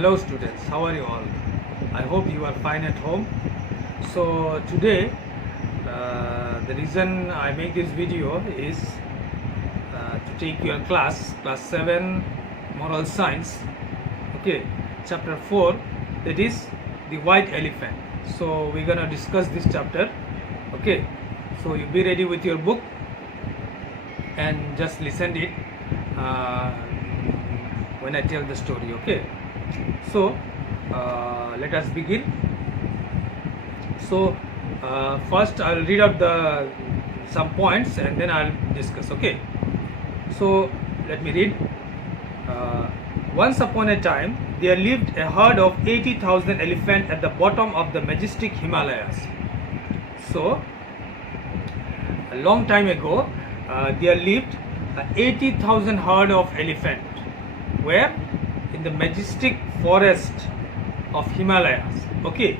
Hello students, how are you all? I hope you are fine at home. So today the reason I make this video is to take your class 7 moral science, okay, chapter 4, that is the white elephant. So we're gonna discuss this chapter, okay. So you be ready with your book and just listen it when I tell the story, okay. So let us begin. So first I'll read out some points and then I'll discuss, okay. So let me read. Once upon a time there lived a herd of 80,000 elephants at the bottom of the majestic Himalayas. So a long time ago there lived 80,000 herd of elephant where in the majestic forest of Himalayas, okay.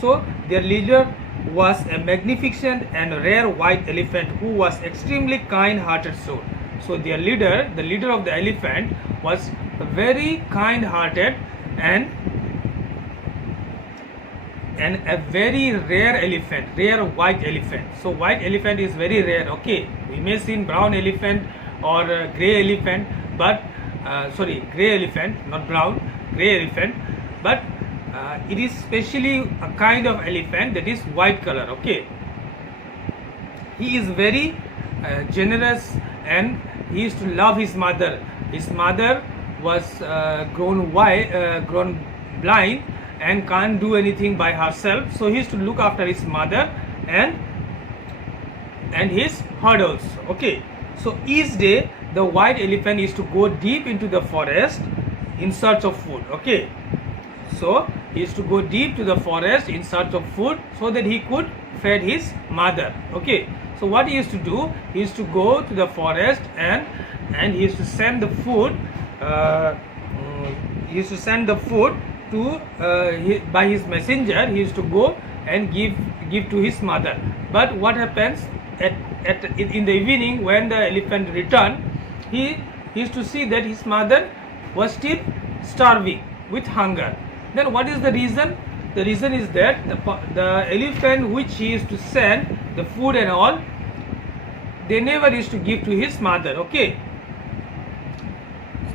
So their leader was a magnificent and rare white elephant who was extremely kind-hearted soul. So their leader, the leader of the elephant, was a very kind-hearted and a very rare elephant, rare white elephant. So white elephant is very rare, okay. We may see brown elephant or gray elephant, but gray elephant, not brown, gray elephant, but it is specially a kind of elephant that is white color, okay. He is very generous and he used to love his mother. His mother was grown blind and can't do anything by herself, so he used to look after his mother and his herd also, okay. So each day the white elephant used to go deep into the forest in search of food, okay. So he used to go deep to the forest in search of food so that he could feed his mother, okay. So what he used to do, he used to go to the forest and he used to send the food to by his messenger. He used to go and give to his mother. But what happens in the evening when the elephant returned, he used to see that his mother was still starving with hunger. Then what is the reason? The reason is that the elephant which he used to send the food and all, they never used to give to his mother, okay.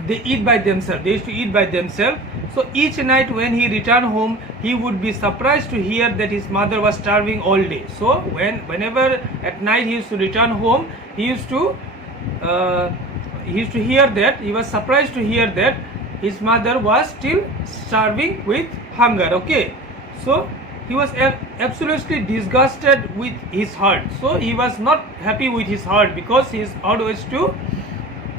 They eat by themselves. They used to eat by themselves. So each night when he returned home, he would be surprised to hear that his mother was starving all day. So whenever at night he used to return home, he used to hear that, he was surprised to hear that his mother was still starving with hunger, okay. So he was absolutely disgusted with his herd. So he was not happy with his herd because his herd was to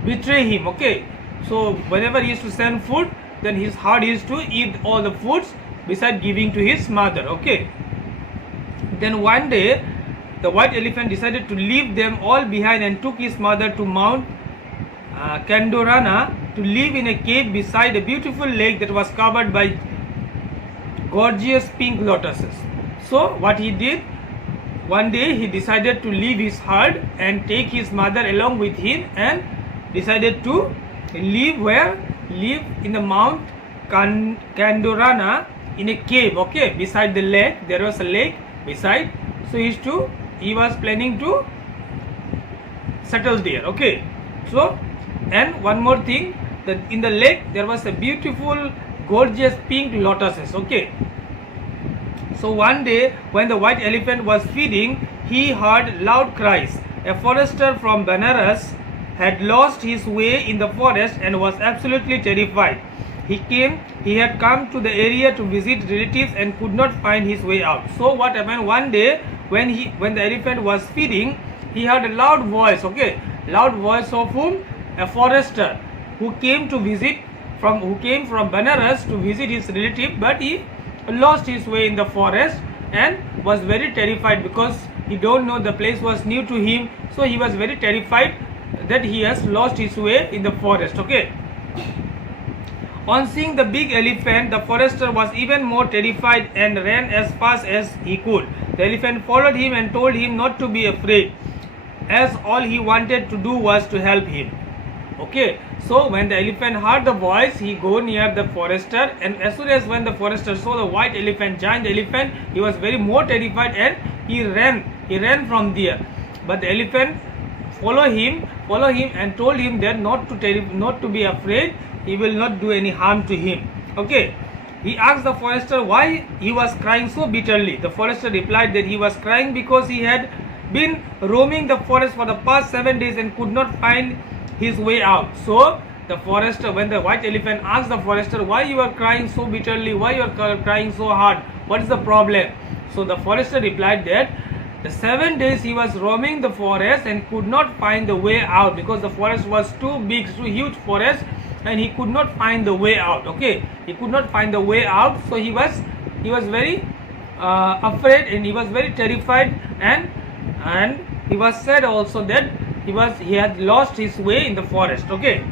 betray him, okay. So whenever he used to send food, then his herd used to eat all the foods beside giving to his mother, okay. Then one day the white elephant decided to leave them all behind and took his mother to Mount Kandorana to live in a cave beside a beautiful lake that was covered by gorgeous pink lotuses. So what he did, one day he decided to leave his herd and take his mother along with him and decided to live in the Mount Kandorana in a cave, okay, beside the lake. There was a lake beside, so he was planning to settle there, okay. So and one more thing, that in the lake there was a beautiful gorgeous pink lotuses, okay. So one day when the white elephant was feeding, he heard loud cries. A forester from Banaras had lost his way in the forest and was absolutely terrified. He had come to the area to visit relatives and could not find his way out. So what happened, one day when the elephant was feeding, he heard a loud voice, okay, loud voice of whom? A forester who came from Banaras to visit his relative, but he lost his way in the forest and was very terrified because he don't know, the place was new to him. So he was very terrified that he has lost his way in the forest, okay. On seeing the big elephant, the forester was even more terrified and ran as fast as he could. The elephant followed him and told him not to be afraid, as all he wanted to do was to help him. Okay, so when the elephant heard the voice, he go near the forester, and as soon as when the forester saw the white elephant, giant elephant, he was very more terrified and he ran from there. But the elephant follow him and told him that not to be afraid, he will not do any harm to him. Okay, he asked the forester why he was crying so bitterly. The forester replied that he was crying because he had been roaming the forest for the past 7 days and could not find his way out. So the forester, when the white elephant asked the forester why you are crying so bitterly, why you are crying so hard, what is the problem? So the forester replied that the 7 days he was roaming the forest and could not find the way out because the forest was too big, too huge forest, and he could not find the way out. Okay, he could not find the way out, so he was very afraid and he was very terrified, and he was said also that he had lost his way in the forest. Okay,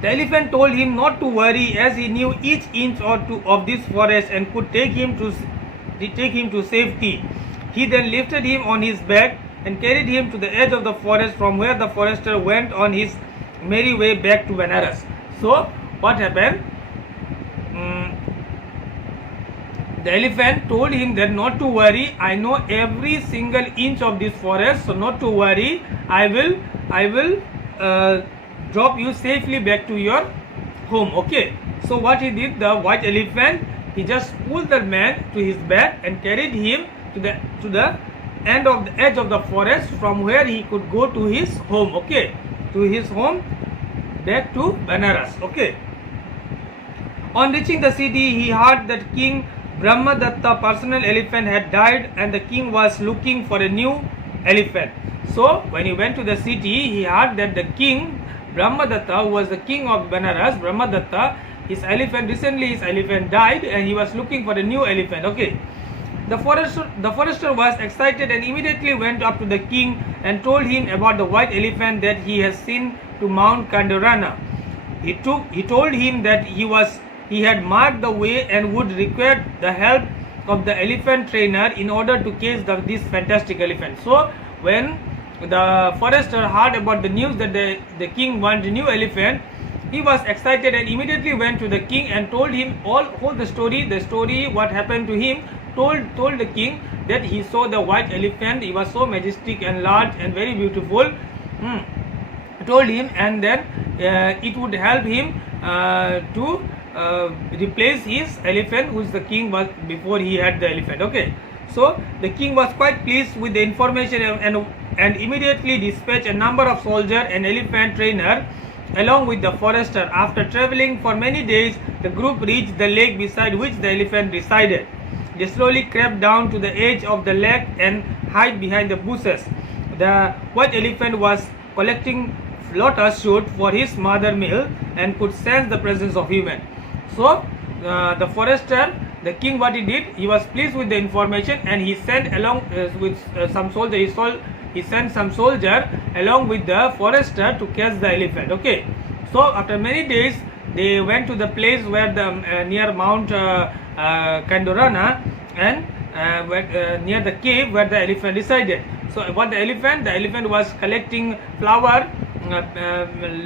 the elephant told him not to worry, as he knew each inch or two of this forest and could take him to safety. He then lifted him on his back and carried him to the edge of the forest, from where the forester went on his merry way back to Benares. So what happened? The elephant told him that not to worry, I know every single inch of this forest, so not to worry, I will drop you safely back to your home. Okay, so what he did, the white elephant, he just pulled the man to his back and carried him to the edge of the forest, from where he could go to his home. Okay, to his home back to Benares. Okay, on reaching the city, he heard that King Brahmadatta personal elephant had died and the king was looking for a new elephant. So when he went to the city, he heard that the king Brahmadatta, who was the king of Benares, Brahmadatta, his elephant died and he was looking for a new elephant. Okay, the forester was excited and immediately went up to the king and told him about the white elephant that he has seen to Mount Kandorana. He told him that he had marked the way and would require the help of the elephant trainer in order to catch this fantastic elephant. So when the forester heard about the news that the king wanted a new elephant, he was excited and immediately went to the king and told him all the story what happened to him. Told the king that he saw the white elephant, he was so majestic and large and very beautiful. Told him, and then it would help him to replace his elephant, which the king was before he had the elephant. Okay, so the king was quite pleased with the information and immediately dispatched a number of soldiers and elephant trainer along with the forester. After traveling for many days, the group reached the lake beside which the elephant resided. They slowly crept down to the edge of the lake and hid behind the bushes. The white elephant was collecting lotus shoot for his mother meal and could sense the presence of human. So the forester, the king, what he did, he was pleased with the information and he sent along with some soldier. He sent some soldier along with the forester to catch the elephant. Okay, so after many days they went to the place where the near Mount Kandorana and near the cave where the elephant resided. So what the elephant was collecting flower,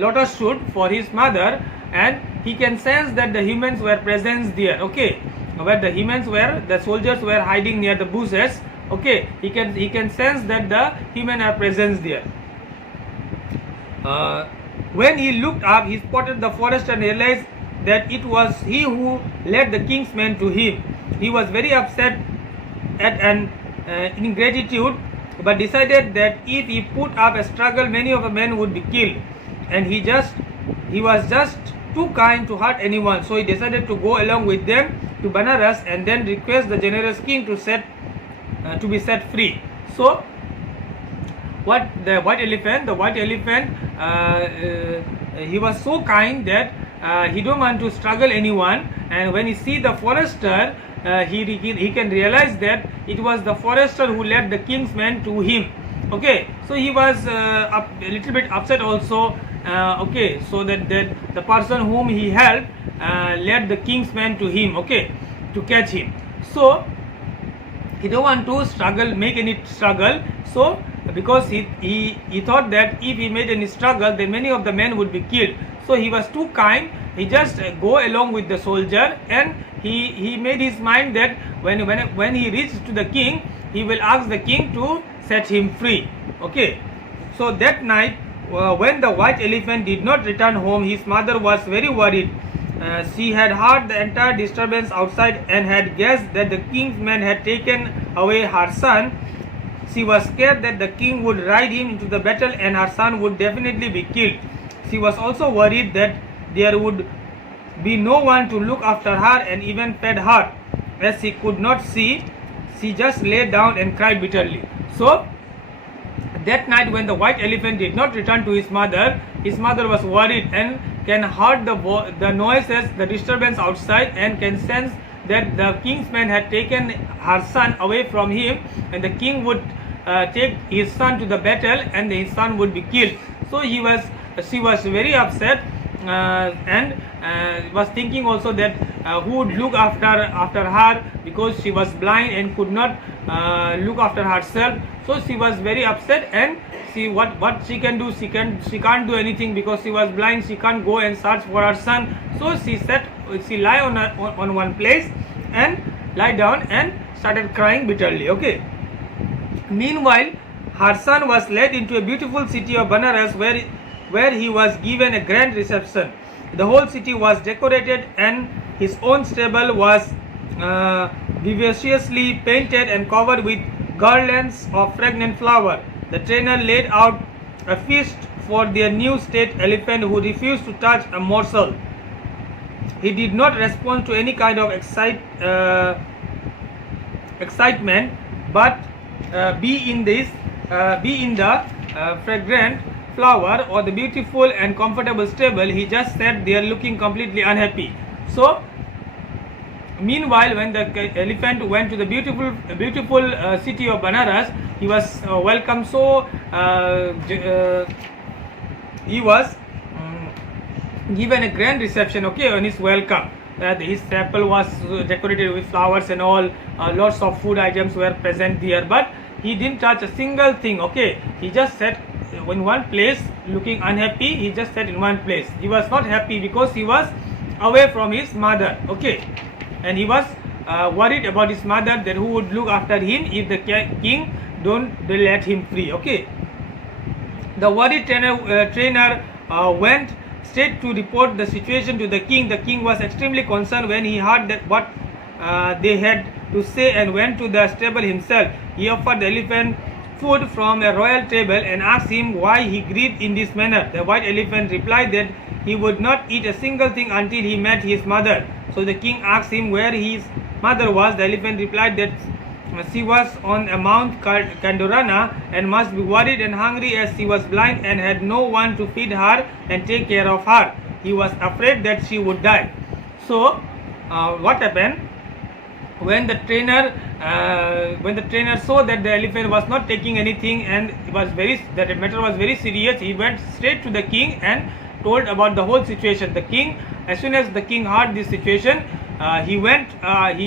lotus shoot for his mother, and he can sense that the humans were present there. Okay, where the soldiers were hiding near the bushes. Okay, he can sense that the human are present there. When he looked up, he spotted the forester and realized that it was he who led the king's men to him. He was very upset at an ingratitude, but decided that if he put up a struggle, many of the men would be killed, and he was just too kind to hurt anyone. So he decided to go along with them to Benares and then request the generous king to be set free. So what the white elephant, he was so kind that he don't want to struggle anyone, and when he see the forester, he can realize that it was the forester who led the king's men to him. Okay, so he was a little bit upset also. Okay, so that the person whom he helped led the king's men to him. Okay, to catch him. So he don't want to make any struggle. So because he thought that if he made any struggle, then many of the men would be killed. So he was too kind. He just go along with the soldier, and he made his mind that when he reaches to the king, he will ask the king to set him free. Okay. So that night, when the white elephant did not return home, his mother was very worried. She had heard the entire disturbance outside and had guessed that the king's men had taken away her son. She was scared that the king would ride him into the battle and her son would definitely be killed. She was also worried that there would be no one to look after her and even fed her. As she could not see, she just lay down and cried bitterly. So that night, when the white elephant did not return to his mother was worried and can heard the noises, the disturbance outside, and can sense that the king's men had taken her son away from him, and the king would take his son to the battle and his son would be killed. So she was very upset, and was thinking also that who would look after her, because she was blind and could not look after herself. So she was very upset, and see what she can do. She can't do anything because she was blind. She can't go and search for her son. So she lie on one place and lie down and started crying bitterly. Okay. Meanwhile, her son was led into a beautiful city of Banaras, where he was given a grand reception. The whole city was decorated, and his own stable was vivaciously painted and covered with garlands of fragrant flower. The trainer laid out a feast for their new state elephant, who refused to touch a morsel. He did not respond to any kind of excitement, but be in the fragrant flower or the beautiful and comfortable stable. He just sat there looking completely unhappy. So meanwhile, when the elephant went to the beautiful city of Banaras, he was welcomed. So he was given a grand reception, okay, on his welcome. His chapel was decorated with flowers and all. Lots of food items were present there, but he didn't touch a single thing. Okay, he just sat in one place looking unhappy. He just sat in one place. He was not happy because he was away from his mother. Okay, and he was worried about his mother, that who would look after him if the king don't let him free. Okay, the worried trainer went straight to report the situation to the king. The king was extremely concerned when he heard that what they had to say, and went to the stable himself. He offered the elephant food from a royal table and asked him why he grieved in this manner. The white elephant replied that he would not eat a single thing until he met his mother. So the king asked him where his mother was. The elephant replied that she was on a Mount Kandorana and must be worried and hungry, as she was blind and had no one to feed her and take care of her. He was afraid that she would die. So what happened? When the trainer saw that the elephant was not taking anything and that the matter was very serious, he went straight to the king and told about the whole situation. The king, as soon as the king heard this situation, he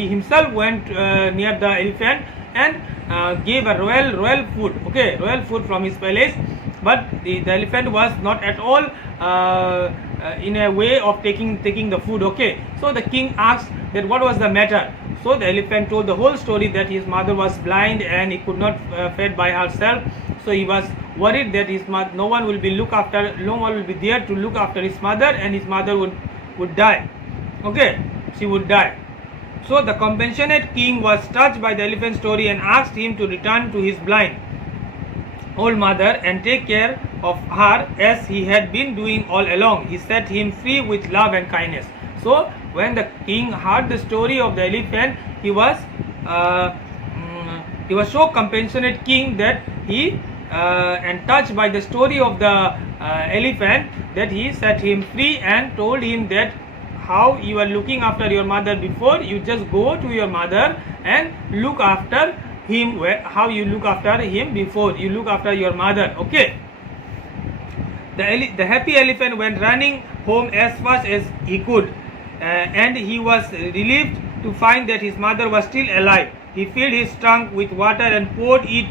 himself went near the elephant and gave a royal food, okay, royal food from his palace. But the elephant was not at all in a way of taking the food. Okay, so the king asked that what was the matter. So the elephant told the whole story, that his mother was blind and he could not fed by herself. So he was worried that no one will be there to look after his mother, and his mother would die. Okay, she would die. So the compassionate king was touched by the elephant story and asked him to return to his blind old mother and take care of her as he had been doing all along. He set him free with love and kindness. So when the king heard the story of the elephant, he was so compassionate king that he and touched by the story of the elephant, that he set him free and told him that how you are looking after your mother before, you just go to your mother and look after him, how you look after him before you look after your mother. Okay, the happy elephant went running home as fast as he could, and he was relieved to find that his mother was still alive. He filled his trunk with water and poured it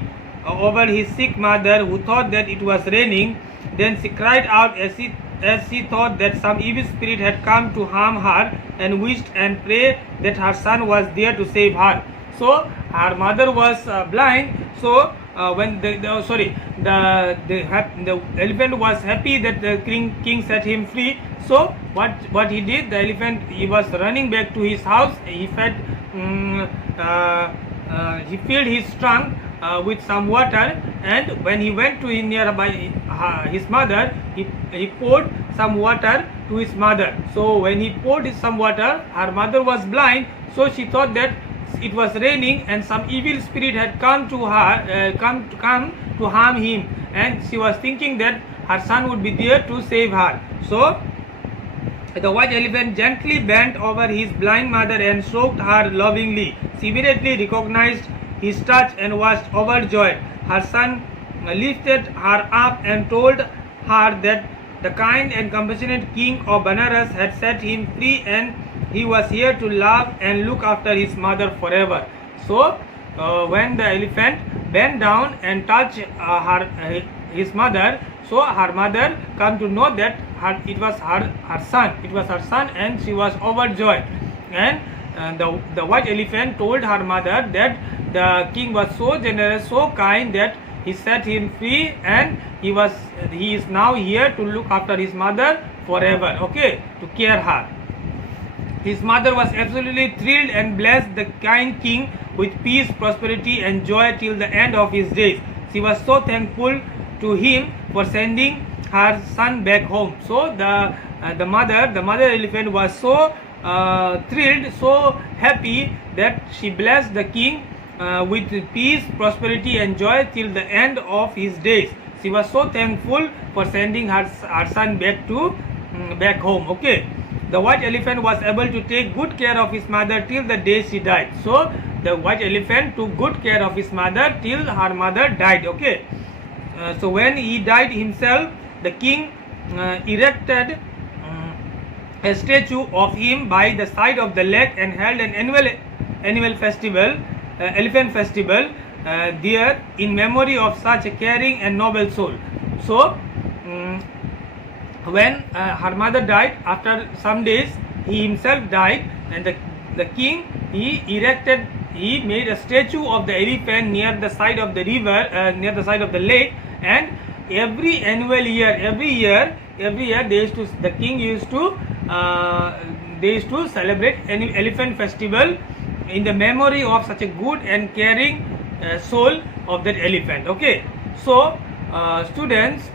over his sick mother, who thought that it was raining. Then she cried out as she thought that some evil spirit had come to harm her, and wished and prayed that her son was there to save her. So her mother was blind. So when the elephant was happy that the king set him free. So what he did, the elephant, he was running back to his house. He fed he filled his trunk with some water, and when he went to nearby his mother, he poured some water to his mother. So when he poured some water, her mother was blind, so she thought that it was raining and some evil spirit had come to her, come to harm him, and she was thinking that her son would be there to save her. So the white elephant gently bent over his blind mother and stroked her lovingly. She immediately recognized his touch and was overjoyed. Her son lifted her up and told her that the kind and compassionate king of Banaras had set him free, and he was here to love and look after his mother forever. So when the elephant bent down and touched his mother, so her mother come to know that it was her son, and she was overjoyed. And the white elephant told her mother that the king was so generous, so kind, that he set him free, and he is now here to look after his mother forever, okay, to care her. His mother was absolutely thrilled and blessed the kind king with peace, prosperity and joy till the end of his days. She was so thankful to him for sending her son back home. So the mother elephant was so thrilled, so happy, that she blessed the king with peace, prosperity and joy till the end of his days. She was so thankful for sending her son back home, okay. The white elephant was able to take good care of his mother till the day she died. So the white elephant took good care of his mother till her mother died, okay. So when he died himself, the king erected a statue of him by the side of the lake and held an annual festival, elephant festival there in memory of such a caring and noble soul. So when her mother died, after some days he himself died, and the king, he made a statue of the elephant near the side of the river, near the side of the lake. And every year the king used to celebrate an elephant festival in the memory of such a good and caring soul of that elephant, okay. So students,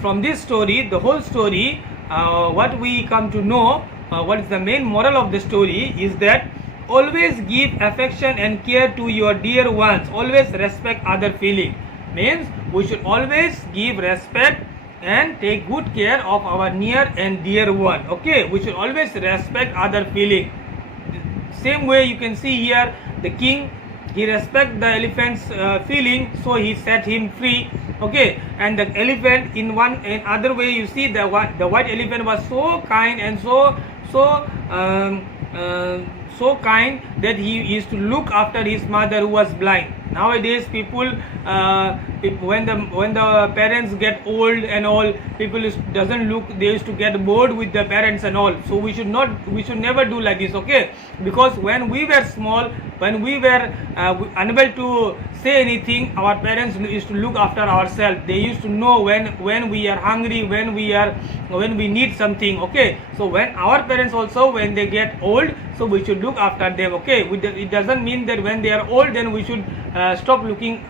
from this story, the whole story, what we come to know, what is the main moral of the story, is that always give affection and care to your dear ones. Always respect other feeling. Means we should always give respect and take good care of our near and dear one, okay. We should always respect other feeling. Same way you can see here, the king, he respect the elephant's feeling, so he set him free, okay. And the elephant, in other way, you see the white elephant was so kind and so kind that he used to look after his mother who was blind. Nowadays people, when the parents get old and all, people doesn't look, they used to get bored with their parents and all. So we should never do like this, okay. Because when we were small, when we were unable to say anything, our parents used to look after ourselves. They used to know when we are hungry, when we need something, okay. So when our parents also, when they get old, so we should look after them, okay. It doesn't mean that when they are old, then we should stop looking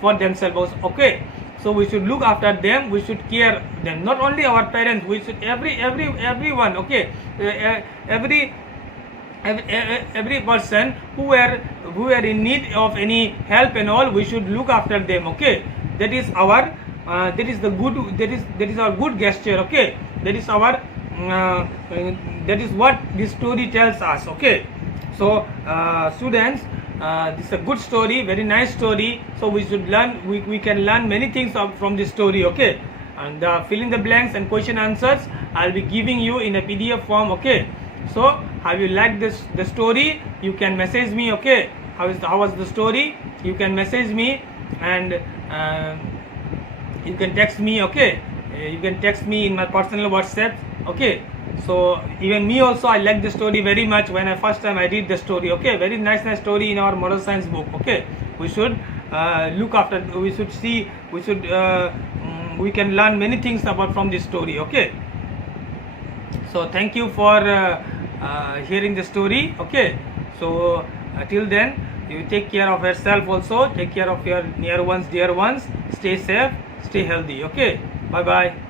for themselves, okay. So we should look after them, we should care them. Not only our parents, we should everyone, okay. Every person who were in need of any help and all, we should look after them, okay. That is our our good gesture, okay. That is what this story tells us, okay. So students, this is a good story, very nice story. So we should learn, we can learn many things from this story, okay. And fill in the blanks and question answers I'll be giving you in a PDF form, okay. So have you liked the story? You can message me, okay. How was the story? You can message me and you can text me. Okay, you can text me in my personal WhatsApp. Okay, so even me also, I like the story very much. When I first time I read the story, okay, very nice story in our moral science book. Okay, we should look after, we should see, we should we can learn many things about from this story. Okay, so thank you for hearing the story. Okay, so till then, you take care of yourself also, take care of your near ones, dear ones, stay safe, stay healthy. Okay, bye bye.